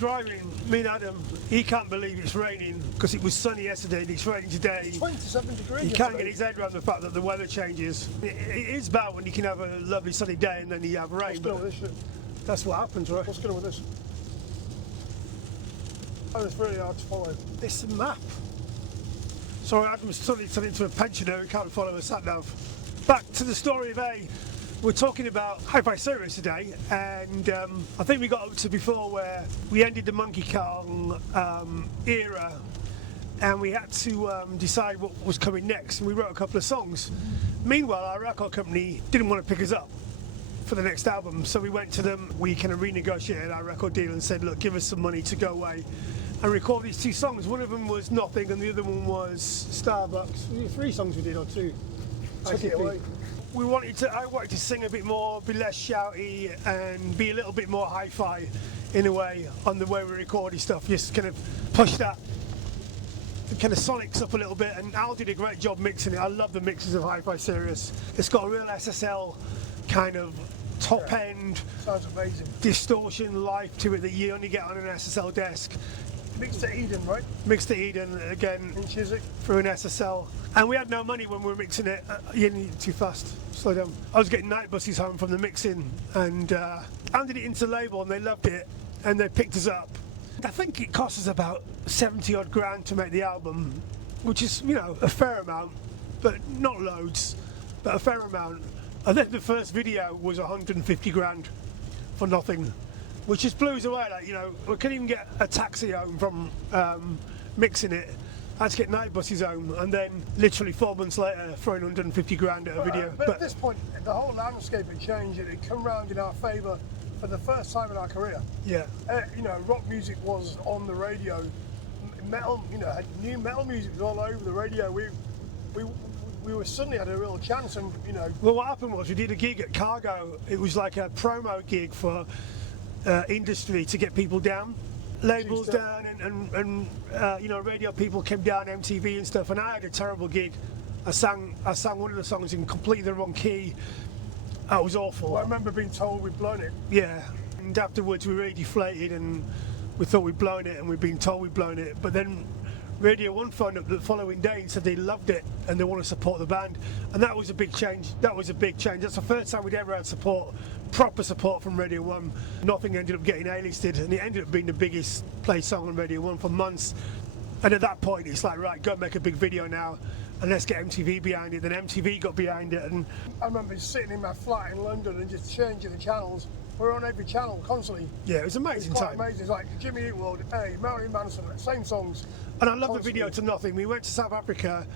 driving, me and Adam, he can't believe it's raining because it was sunny yesterday and it's raining today. 27 degrees. He can't get his head around the fact that the weather changes. It is bad when you can have a lovely sunny day and then you have rain. What's going with this shit? That's what happens, right? What's going with this? Oh, it's really hard to follow. It's a map. Sorry, Adam's turned into a pensioner who can't follow a sat-nav. Back to the story of A. We're talking about Hi-Fi Serious today, and I think we got up to before where we ended the Monkey Kong era, and we had to decide what was coming next, and we wrote a couple of songs. Meanwhile, our record company didn't want to pick us up for the next album, so we went to them, we kind of renegotiated our record deal and said, look, give us some money to go away and record these two songs. One of them was Nothing and the other one was Starbucks. 3 songs we did, or 2. Took it away. I wanted to sing a bit more, be less shouty and be a little bit more hi-fi in a way on the way we recorded stuff, just kind of push that kind of sonics up a little bit, and Al did a great job mixing it. I love the mixes of Hi-Fi Serious. It's got a real SSL kind of top end, sounds amazing, distortion life to it that you only get on an SSL desk. Mixed to Eden, right? Mixed to Eden again in Chiswick through an SSL. And we had no money when we were mixing it. You need too fast. Slow down. I was getting night buses home from the mixing and handed it into the label and they loved it and they picked us up. I think it cost us about 70 odd grand to make the album, which is, you know, a fair amount, but not loads, but a fair amount. And then the first video was 150 grand for Nothing, which just blew us away. Like, you know, we couldn't even get a taxi home from mixing it. I had to get night buses home, and then literally 4 months later, throwing 150 grand at a video. But at this point, the whole landscape had changed, and it come round in our favour for the first time in our career. Yeah. You know, rock music was on the radio. Metal, you know, new metal music was all over the radio. We were suddenly had a real chance, and you know. Well, what happened was we did a gig at Cargo. It was like a promo gig for industry to get people down. Labels down and you know, radio people came down, MTV and stuff, and I had a terrible gig. I sang one of the songs in completely the wrong key. It was awful. Well, I remember being told we'd blown it. Yeah, and afterwards we really deflated and we thought we'd blown it and we'd been told we'd blown it, but then Radio 1 phoned up the following day and said they loved it and they want to support the band, and that was a big change. That's the first time we'd ever had proper support from Radio 1. Nothing ended up getting A-listed and it ended up being the biggest played song on Radio 1 for months, and at that point it's like, right, go make a big video now and let's get MTV behind it. Then MTV got behind it, and I remember sitting in my flat in London and just changing the channels. We're on every channel constantly. Yeah, it was amazing. It's quite amazing. It's like Jimmy Eat World, hey, Marilyn Manson, same songs. And I love the video to Nothing. We went to South Africa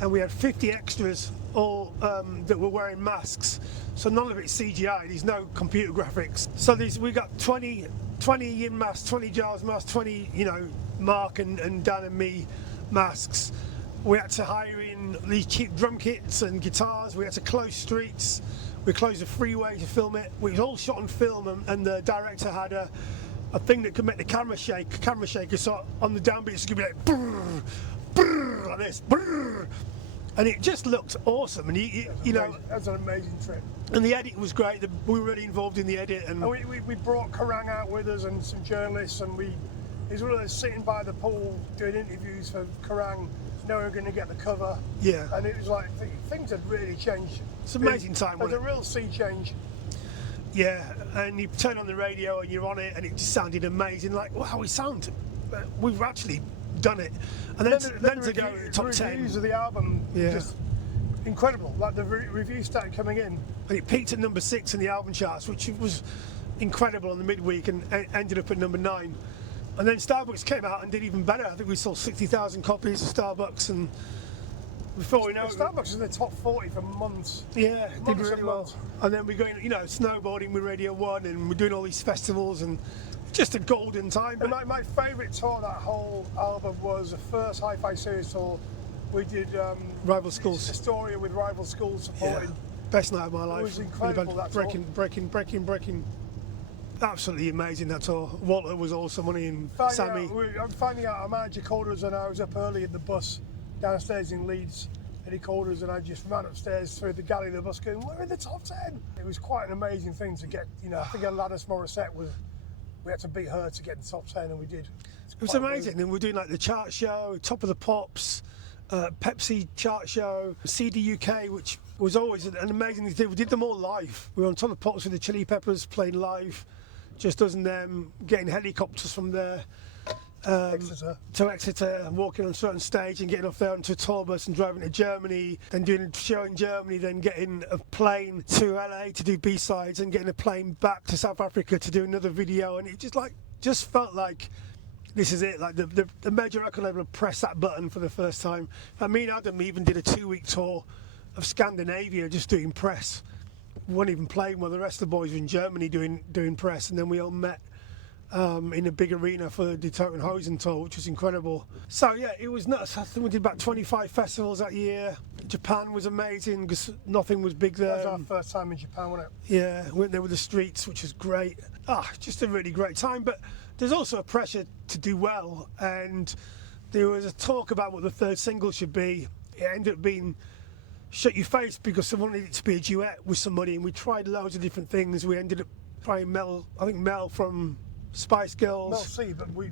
and we had 50 extras all that were wearing masks. So none of it's CGI, there's no computer graphics. So we got 20 Yin masks, 20 Giles masks, 20, you know, Mark and Dan and me masks. We had to hire in these cheap drum kits and guitars. We had to close streets. We closed the freeway to film it. It was all shot on film, and the director had a thing that could make the camera shake. Camera shaker, so on the downbeat it's gonna be like brrr, brrr, like this, brrr. And it just looked awesome. And you know, that's an amazing trip. And the edit was great. We were really involved in the edit, and we brought Prang out with us and some journalists, and he's one of those sitting by the pool doing interviews for Prang. Know we're going to get the cover. Yeah. And it was like things had really changed. It's an amazing time. There's a real sea change. Yeah, and you turn on the radio and you're on it, and it just sounded amazing. Like, wow, we sound. We've actually done it. And then to go top 10. The reviews of the album, just incredible. Like the reviews started coming in. And it peaked at number 6 in the album charts, which was incredible on the midweek, and ended up at number 9. And then Starbucks came out and did even better. I think we sold 60,000 copies of Starbucks, and before we know it, Starbucks is in the top 40 for months. Yeah, did really well. And then we're going, you know, snowboarding with Radio 1, and we're doing all these festivals, and just a golden time. And my favourite tour of that whole album was the first Hi-Fi Serious tour. We did Rival Schools. Astoria with Rival Schools supporting. Yeah. Best night of my life. It was incredible. That breaking. Absolutely amazing, that tour. Walter was awesome, wasn't he? And Sammy. I'm finding out our manager called us, and I was up early in the bus downstairs in Leeds, and he called us, and I just ran upstairs through the galley of the bus going, we're in the top 10. It was quite an amazing thing to get, you know. I think Alanis Morissette was we had to beat her to get in the top 10, and we did. It was amazing. And we're doing like the chart show, Top of the Pops, Pepsi chart show, CD UK, which was always an amazing thing to do. We did them all live. We were on Top of the Pops with the Chili Peppers playing live, just us and them, getting helicopters from there to Exeter, and walking on a certain stage and getting off there onto a tour bus and driving to Germany, then doing a show in Germany, then getting a plane to LA to do B-sides, and getting a plane back to South Africa to do another video. And it just felt like this is it, like the major record label pressed that button for the first time. And me and Adam even did a 2-week tour of Scandinavia just doing press. We weren't even playing while the rest of the boys were in Germany doing press, and then we all met in a big arena for the Toten Hosen tour, which was incredible. So yeah, it was nuts. I think we did about 25 festivals that year. Japan was amazing because nothing was big there. That was our first time in Japan, wasn't it? Yeah, went there with the Streets, which was great. Just a really great time. But there's also a pressure to do well, and there was a talk about what the third single should be. It ended up being Shut Your Face because they wanted it to be a duet with somebody, and we tried loads of different things. We ended up trying Mel from Spice Girls. Mel C, but we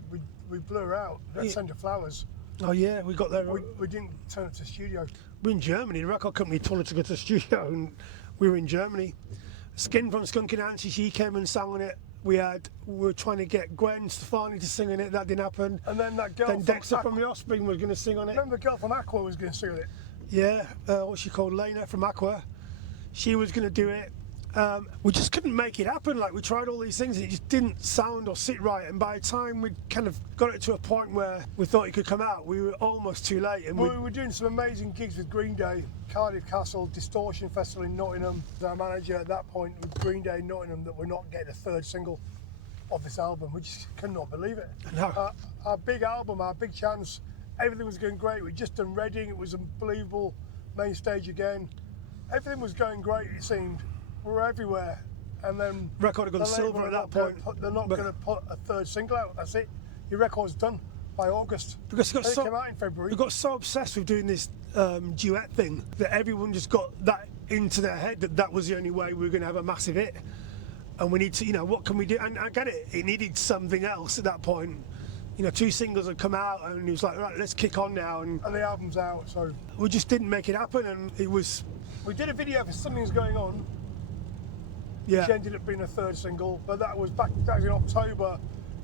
blew her out. Let's Send Her Flowers. Oh yeah, we got there. We didn't turn it to studio. We're in Germany. The record company told us to go to the studio, and we were in Germany. Skin from Skunk Nancy, she came and sang on it. We were trying to get Gwen Stefani to sing on it. That didn't happen. And then that girl. Then Dexter from The Offspring was going to sing on it. Remember the girl from Aqua was going to sing on it? Yeah, what's she called? Lena from Aqua. She was going to do it. We just couldn't make it happen. Like, we tried all these things and it just didn't sound or sit right. And by the time we kind of got it to a point where we thought it could come out, we were almost too late. And we were doing some amazing gigs with Green Day, Cardiff Castle, Distortion Festival in Nottingham. Our manager at that point with Green Day in Nottingham that we're not getting a third single of this album. We just could not believe it. No. Our big album, our big chance, everything was going great. We'd just done Reading, it was unbelievable, main stage again. Everything was going great, it seemed. We were everywhere, and then record had gone silver at that point. They're not going to put a third single out. That's it. Your record's done by August. Because it came out in February. We got so obsessed with doing this duet thing that everyone just got that into their head that was the only way we were going to have a massive hit. And we need to, what can we do? And I get it. It needed something else at that point. 2 singles had come out, and he was like, right, let's kick on now. And the album's out, so we just didn't make it happen, and it was. We did a video for Something's Going On. Yeah. Which ended up being a third single, but that was in October.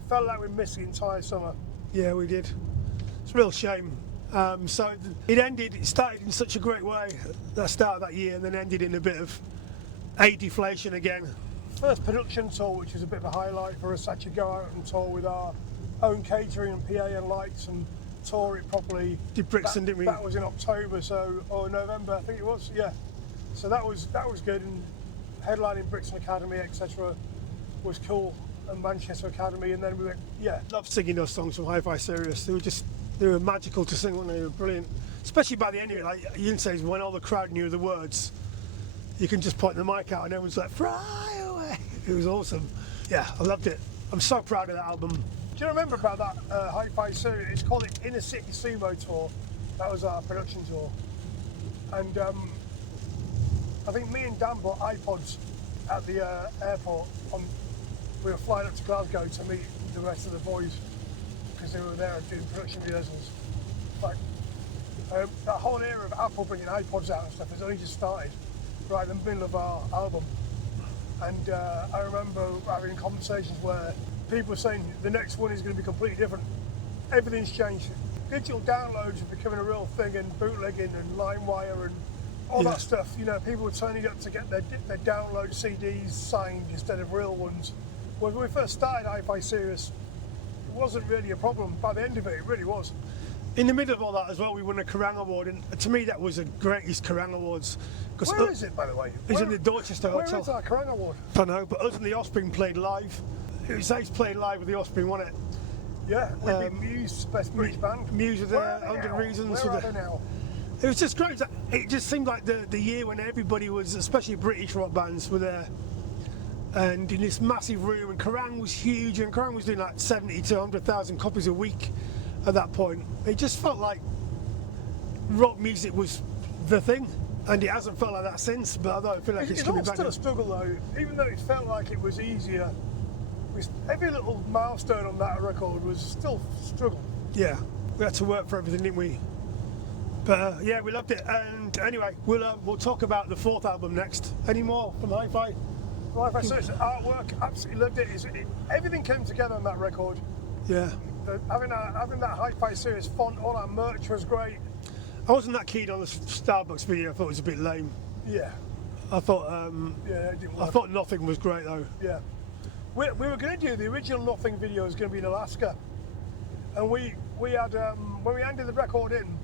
Felt like we missed the entire summer. Yeah, we did. It's a real shame. So it started in such a great way, that start of that year, and then ended in a bit of deflation again. First production tour, which was a bit of a highlight for us, actually go out and tour with our own catering and PA and lights and tour it properly. Did Brixton, didn't we? That was in October, or November, I think it was, yeah. So that was good, and headlining Brixton Academy, etc., was cool, and Manchester Academy, and then we went, yeah. Loved singing those songs from Hi-Fi Serious. They were magical to sing, weren't they? They were brilliant. Especially by the end of it, like Ian says, when all the crowd knew the words, you can just point the mic out and everyone's like, fly away. It was awesome. Yeah, I loved it. I'm so proud of that album. Do you remember about that Hi-Fi Serious? It's called it Inner City Sumo Tour. That was our production tour. And I think me and Dan bought iPods at the airport. We were flying up to Glasgow to meet the rest of the boys because they were there doing production rehearsals. Like that whole era of Apple bringing iPods out and stuff has only just started, right in the middle of our album. And I remember having conversations where people were saying the next one is going to be completely different. Everything's changed. Digital downloads are becoming a real thing, and bootlegging and LimeWire and all that stuff. People were turning up to get their download CDs signed instead of real ones. When we first started Hi-Fi Serious, it wasn't really a problem. By the end of it, it really was. In the middle of all that as well, we won a Kerrang Award, and to me that was the greatest Kerrang Awards. Where is it, by the way? It's in the Dorchester Hotel. Where is our Kerrang Award? I don't know, but us and the Offspring played live. It was Ace playing live with the Offspring, wasn't it? Yeah, we beat Muse, Best British Band. Muse were there, 100 Reasons. Where are they now? It was just great. It just seemed like the year when everybody was, especially British rock bands, were there. And in this massive room, and Kerrang was huge, and Kerrang was doing like 70 to 100,000 copies a week at that point. It just felt like rock music was the thing, and it hasn't felt like that since, but I don't feel like it's coming back. It's still a struggle though, even though it felt like it was easier every little milestone on that record was still a struggle. Yeah, we had to work for everything, didn't we? But yeah, we loved it. And anyway, we'll talk about the fourth album next. Any more from Hi-Fi? Hi-Fi Circus artwork, absolutely loved it. Everything came together on that record. Yeah. Having that Hi-Fi Serious font, all our merch was great. I wasn't that keen on the Starbucks video. I thought it was a bit lame. Yeah. I thought it didn't work. I thought Nothing was great though. Yeah. We were going to do the original Nothing video was going to be in Alaska, and we had when we handed the record in,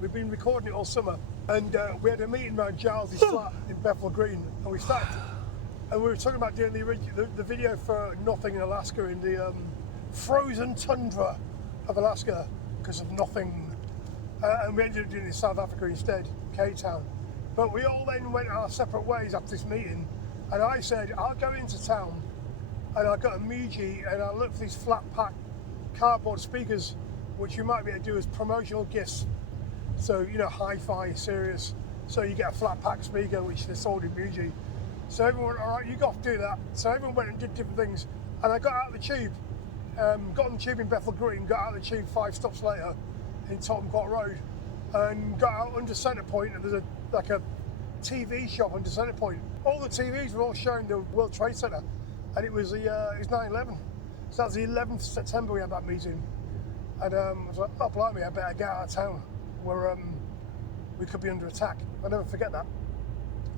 we've been recording it all summer, and we had a meeting around Giles' flat in Bethnal Green, and we were talking about doing the video for Nothing in Alaska in the frozen tundra of Alaska because of Nothing, and we ended up doing it in South Africa instead, Cape Town. But we all then went our separate ways after this meeting, and I said, I'll go into town and I got a Meiji and I looked for these flat pack cardboard speakers, which you might be able to do as promotional gifts. So, you know, Hi-Fi, Serious. So you get a flat pack speaker, which they sold in Meiji. So everyone, all right, you got to do that. So everyone went and did different things. And I got out of the tube, got on the tube in Bethnal Green, got out of the tube 5 stops later in Tottenham Court Road, and got out under Centre Point, and there's a TV shop under Centre Point. All the TVs were all showing the World Trade Center, and it was 9/11. So that was the 11th of September we had that meeting, and I was like, oh blimey, I better get out of town where we could be under attack. I'll never forget that.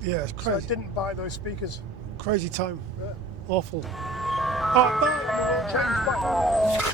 Yeah, it's So I crazy. didn't buy those speakers. Crazy time. Yeah. Awful. All right, bye. Change back.